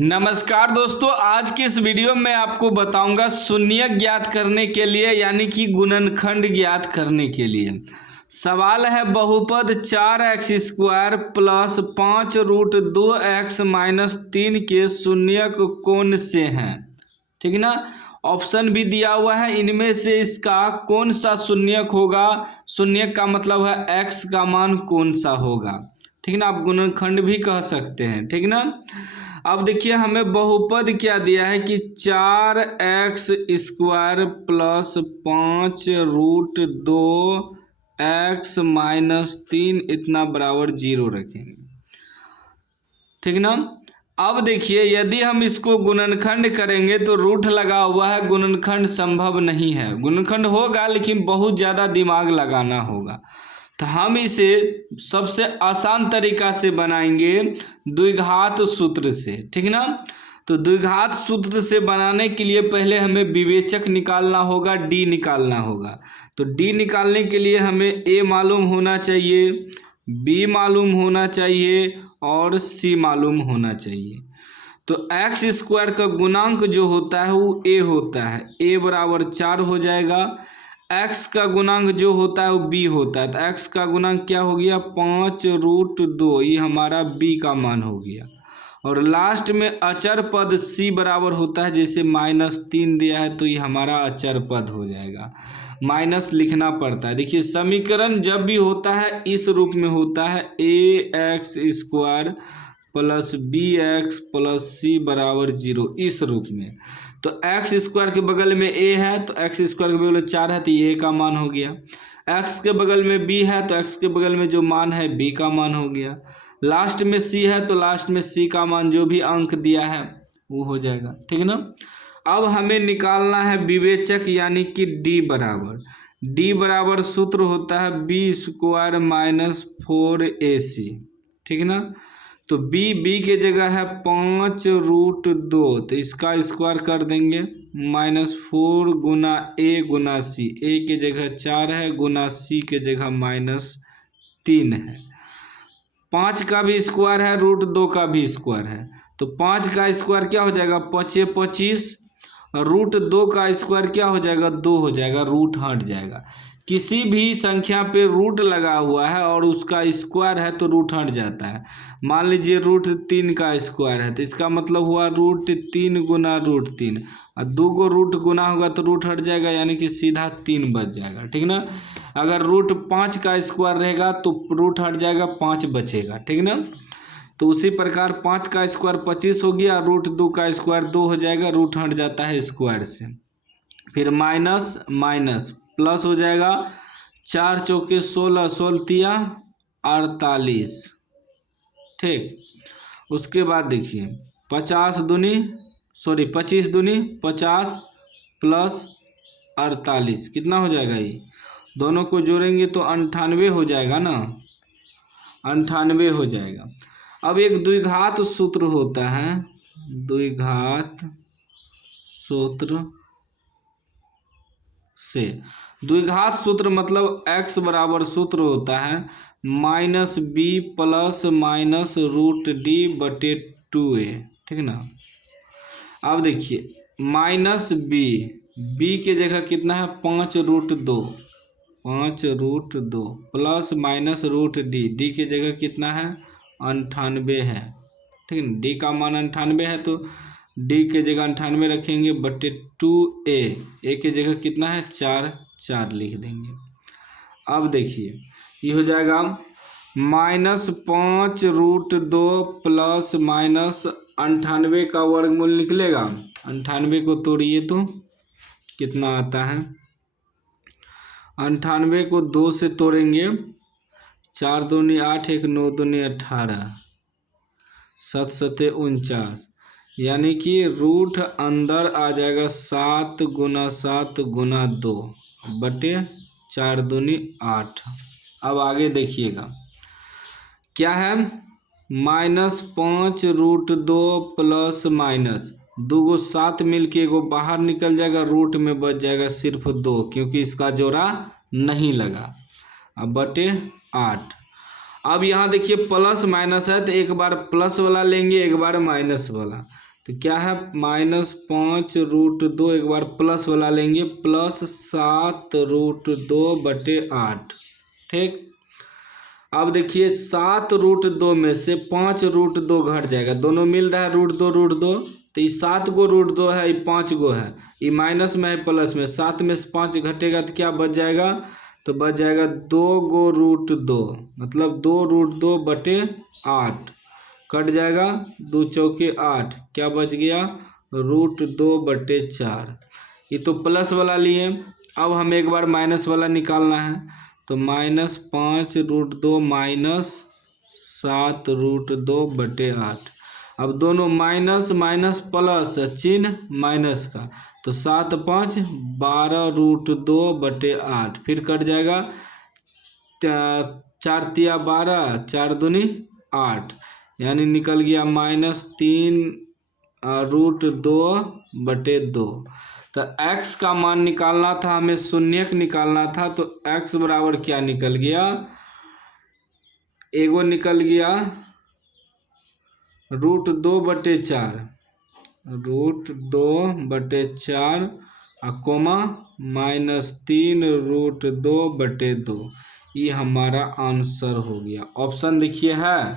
नमस्कार दोस्तों, आज की इस वीडियो में आपको बताऊंगा शून्यक ज्ञात करने के लिए यानी कि गुणनखंड ज्ञात करने के लिए। सवाल है बहुपद 4x² प्लस 5√2x-3 के शून्यक कौन से हैं। ठीक ना, ऑप्शन भी दिया हुआ है। इनमें से इसका कौन सा शून्यक होगा। शून्यक का मतलब है x का मान कौन सा होगा। ठीक ना, आप गुणनखंड भी कह सकते हैं। ठीक ना, अब देखिए हमें बहुपद क्या दिया है कि 4x² प्लस 5√2x-3 इतना बराबर 0 रखेंगे। ठीक ना, अब देखिए यदि हम इसको गुणनखंड करेंगे तो रूट लगा हुआ है, गुणनखंड संभव नहीं है। गुणनखंड होगा लेकिन बहुत ज़्यादा दिमाग लगाना होगा। तो हम इसे सबसे आसान तरीका से बनाएंगे द्विघात सूत्र से। ठीक ना, तो द्विघात सूत्र से बनाने के लिए पहले हमें विवेचक निकालना होगा, डी निकालना होगा। तो डी निकालने के लिए हमें ए मालूम होना चाहिए, बी मालूम होना चाहिए और सी मालूम होना चाहिए। तो x² का गुणांक जो होता है वो a होता है, a बराबर 4 हो जाएगा। x का गुणांक जो होता है वो b होता है, तो x का गुणांक क्या हो गया 5√2, ये हमारा b का मान हो गया। और लास्ट में अचर पद c बराबर होता है, जैसे -3 दिया है तो ये हमारा अचर पद हो जाएगा। माइनस लिखना पड़ता है। देखिए समीकरण जब भी होता है इस रूप में होता है, ax² plus bx plus c बराबर 0, इस रूप में। तो x² के बगल में a है तो x² के बगल में 4 है तो ये a का मान हो गया। x के बगल में b है तो x के बगल में जो मान है b का मान हो गया। लास्ट में c है तो लास्ट में c का मान जो भी अंक दिया है वो हो जाएगा। ठीक है ना, अब हमें निकालना है विवेचक यानी कि d बराबर सूत्र होता है b² -4ac। ठीक है ना, तो b के जगह है 5√2, तो इसका स्क्वायर कर देंगे -4 गुना a गुना c, a के जगह 4 है गुना c के जगह -3 है। 5 का भी स्क्वायर है, √2 का भी स्क्वायर है, तो 5 का स्क्वायर क्या हो जाएगा 5 25, √2 का स्क्वायर क्या हो जाएगा 2 हो जाएगा, रूट हट जाएगा। किसी भी संख्या पे रूट लगा हुआ है और उसका स्क्वायर है तो रूट हट जाता है। मान लीजिए √3 का स्क्वायर है तो इसका मतलब हुआ √3 गुना √3, और 2 को रूट गुना होगा तो रूट हट जाएगा, यानी कि सीधा 3 बच जाएगा। ठीक ना, अगर √5 का स्क्वायर रहेगा तो रूट हट जाएगा, 5 बचेगा। ठीक ना, तो उसी प्रकार 5 का स्क्वायर 25 हो गया, √2 का स्क्वायर 2 हो जाएगा, रूट हट जाता है स्क्वायर से। फिर माइनस माइनस प्लस हो जाएगा, 4 चौके 16, 16 48। ठीक, उसके बाद देखिए 25 दूनी 50 प्लस 48 कितना हो जाएगा, ये दोनों को जोड़ेंगे तो 98 हो जाएगा ना, 98 हो जाएगा। अब एक द्विघात सूत्र होता है, द्विघात सूत्र से, द्विघात सूत्र मतलब x बराबर सूत्र होता है -b प्लस -√d/2a। ठीक ना, अब देखिए -b के जगह कितना है 5√2 प्लस -√d के जगह कितना है 98 है। ठीक है ना, d का मान 98 है तो d के जगह 98 रखेंगे बटे 2a, a के जगह कितना है 4 लिख देंगे। अब देखिए ये हो जाएगा -5√2 प्लस -98 का वर्गमूल निकलेगा। 98 को तोड़िए तो कितना आता है, 98 को 2 से तोड़ेंगे, 4 दूनी 8, 1 9 दूनी 18, 7 7 49, यानी कि रूट अंदर आ जाएगा 7 गुना 7 गुना 2 बटे 4 दूनी 8। अब आगे देखिएगा क्या है, -5√2 प्लस माइनस 2 को 7 मिल के एगो बाहर निकल जाएगा, रूट में बच जाएगा सिर्फ 2 क्योंकि इसका जोड़ा नहीं लगा, अब बटे 8। अब यहाँ देखिए प्लस माइनस है तो एक बार प्लस वाला लेंगे एक बार माइनस वाला, तो क्या है -5√2, एक बार प्लस वाला लेंगे, +7√2/8। ठीक, अब देखिए 7√2 में से 5√2 घट जाएगा, दोनों मिल रहा है √2 तो ये 7 गो √2 है, ये 5 गो है, ये माइनस में है प्लस में, 7 में से 5 घटेगा तो क्या बच जाएगा, तो बच जाएगा 2 गो √2, मतलब 2√2/8 कट जाएगा, 2 चौके 8, क्या बच गया √2/4। ये तो प्लस वाला लिए, अब हमें एक बार माइनस वाला निकालना है, तो -5√2 -7√2/8। अब दोनों माइनस माइनस प्लस, चिन्ह माइनस का, तो 7 5 12√2/8, फिर कट जाएगा 4 तिया 12, 4 दूनी 8, यानी निकल गया -3√2/2। तो x का मान निकालना था हमें, शून्यक निकालना था, तो x बराबर क्या निकल गया, एगो निकल गया √2/4, √2/4 कोमा -3√2/2, ये हमारा आंसर हो गया। ऑप्शन देखिए है,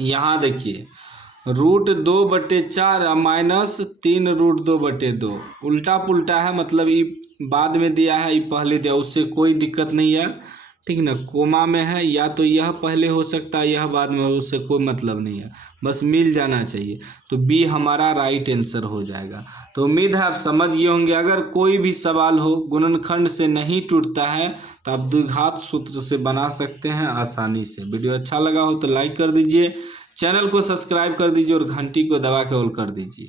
यहाँ देखिए √2/4 -3√2/2, उल्टा पुल्टा है, मतलब ये बाद में दिया है, ये पहले दिया, उससे कोई दिक्कत नहीं है, ठीक ना। कोमा में है, या तो यह पहले हो सकता है, यह बाद में हो, उससे कोई मतलब नहीं है, बस मिल जाना चाहिए, तो बी हमारा राइट आंसर हो जाएगा। तो उम्मीद है आप समझ गए होंगे। अगर कोई भी सवाल हो गुणनखंड से नहीं टूटता है तो आप द्विघात सूत्र से बना सकते हैं आसानी से। वीडियो अच्छा लगा हो तो लाइक कर दीजिए, चैनल को सब्सक्राइब कर दीजिए और घंटी को दबा के ऑल कर दीजिए।